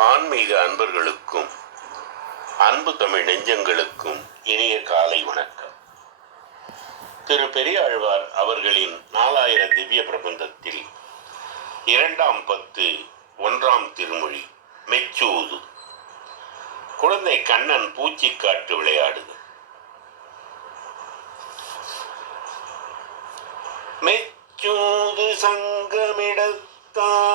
ஆன்மீக அன்பர்களுக்கும் அன்பு தமிழ் நெஞ்சங்களுக்கும் இனிய காலை வணக்கம். திரு பெரியாழ்வார் அவர்களின் நாலாயிர திவ்ய பிரபந்தத்தில் இரண்டாம் பத்து ஒன்றாம் திருமொழி மெச்சூது. குழந்தை கண்ணன் பூச்சிக்காட்டு விளையாடுது. மெச்சூது சங்கமிடத்தான்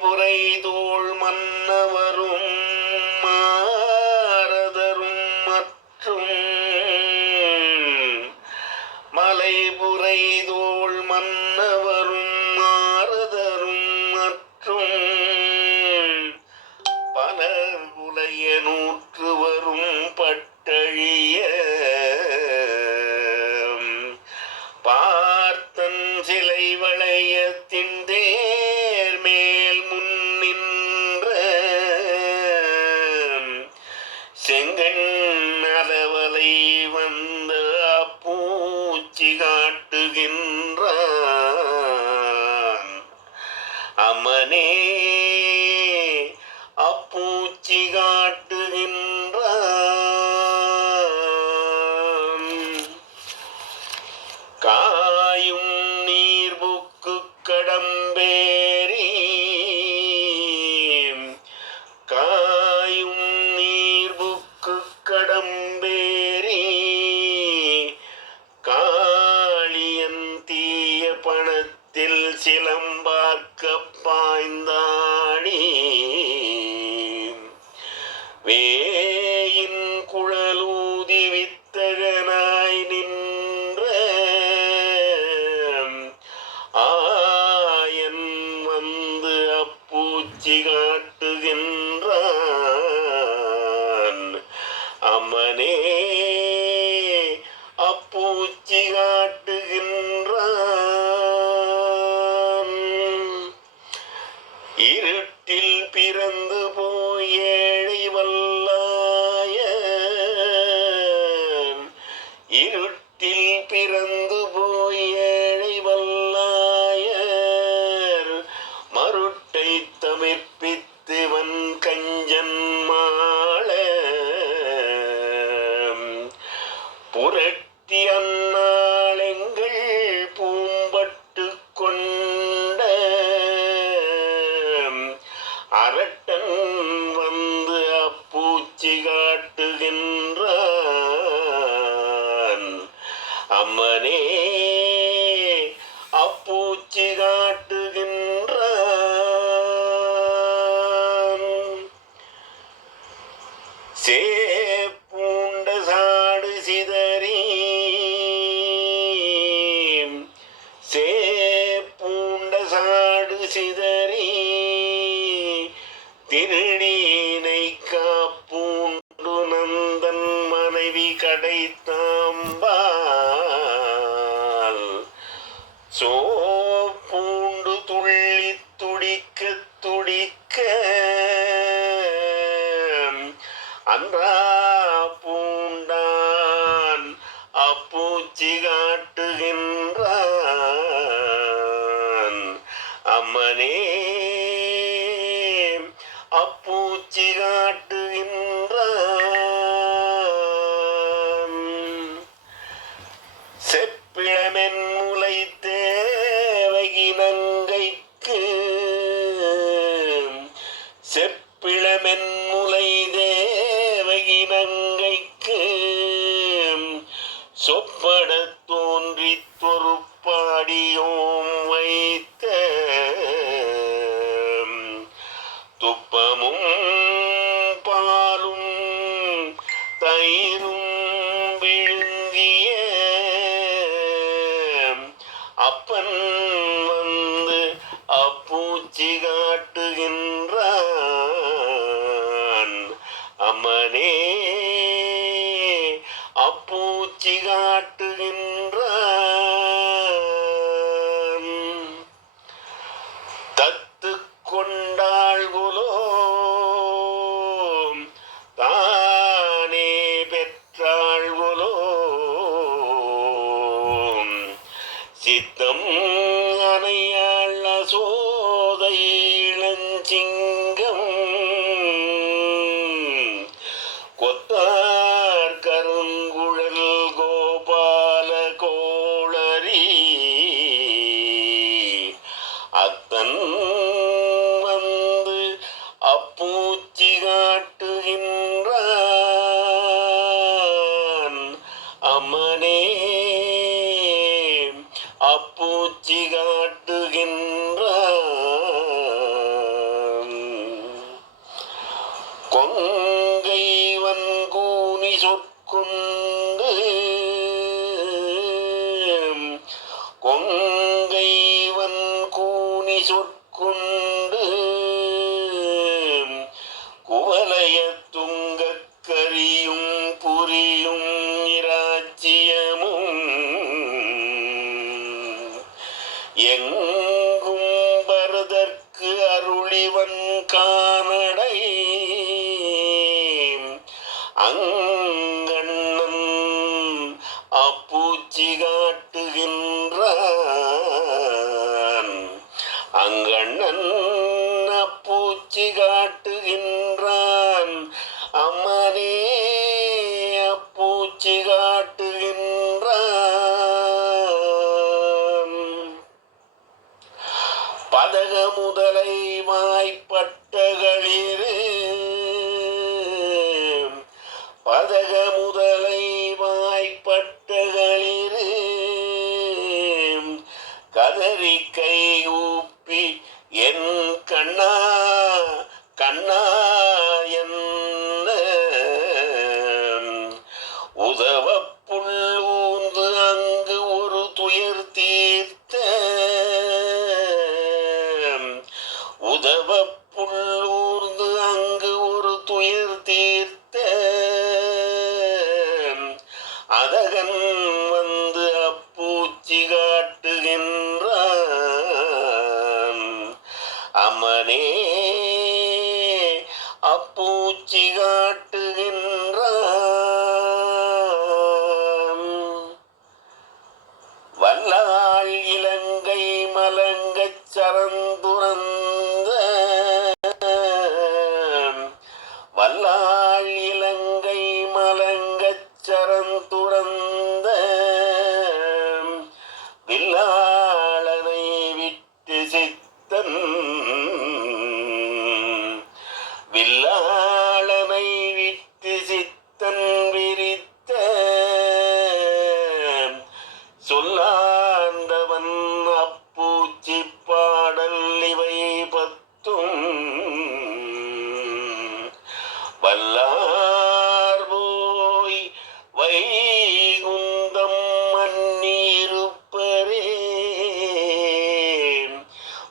புரைதோள் தோள் மன்னவரும் மாரதரும் மற்றும் மலைபுரை தோள் மன்னவரும் மாரதரும் மற்றும் பல உலைய நூற்று காட்டுகின்றான். அமனே மருட்டை தமிழ்ப்பித்துவன் கஞ்சன் மாள. புரட்டி அந்நாளெங்கள் பூம்பட்டு கொண்ட. அரட்டன் வந்து அப்பூச்சி காட்டுகின்றான். அம்மனே அடியோம் வைத்த துப்பமும் பாலும் தயிரும் விழுங்கிய அப்பன் வந்து அப்பூச்சி காட்டுகின்றான். அம்மனே அப்பூச்சி காட்டுகின்ற Então, hum, மங்கை வன்கூனி சொற்குண்டு. கொங்கை வன்கூனி சொற்குண்டு. குவலய துங்கக்கரியும் புரியும் தங்கண்ணன் ಮನೇ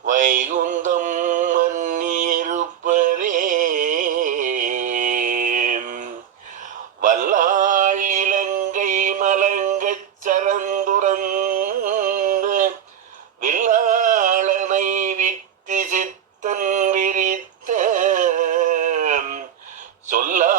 வைகுந்தம் மன்னிருப்பரே வல்லாள் இலங்கை மலங்கச் சரந்துரந்த வில்லாளனை வித்து சித்தன் விரித்த. சொல்லா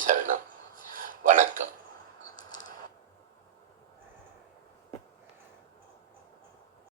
serving up.